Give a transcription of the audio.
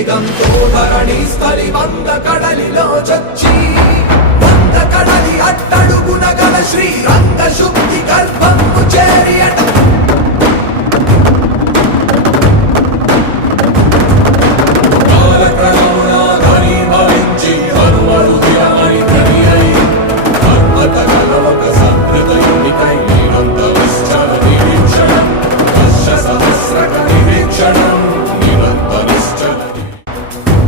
వేగంతో ధరణి స్థలి వంద కడలిలో చొచ్చి వంద కడలి అట్టడుగున గల శ్రీరంగ శుద్ధి గర్భము చేరి అట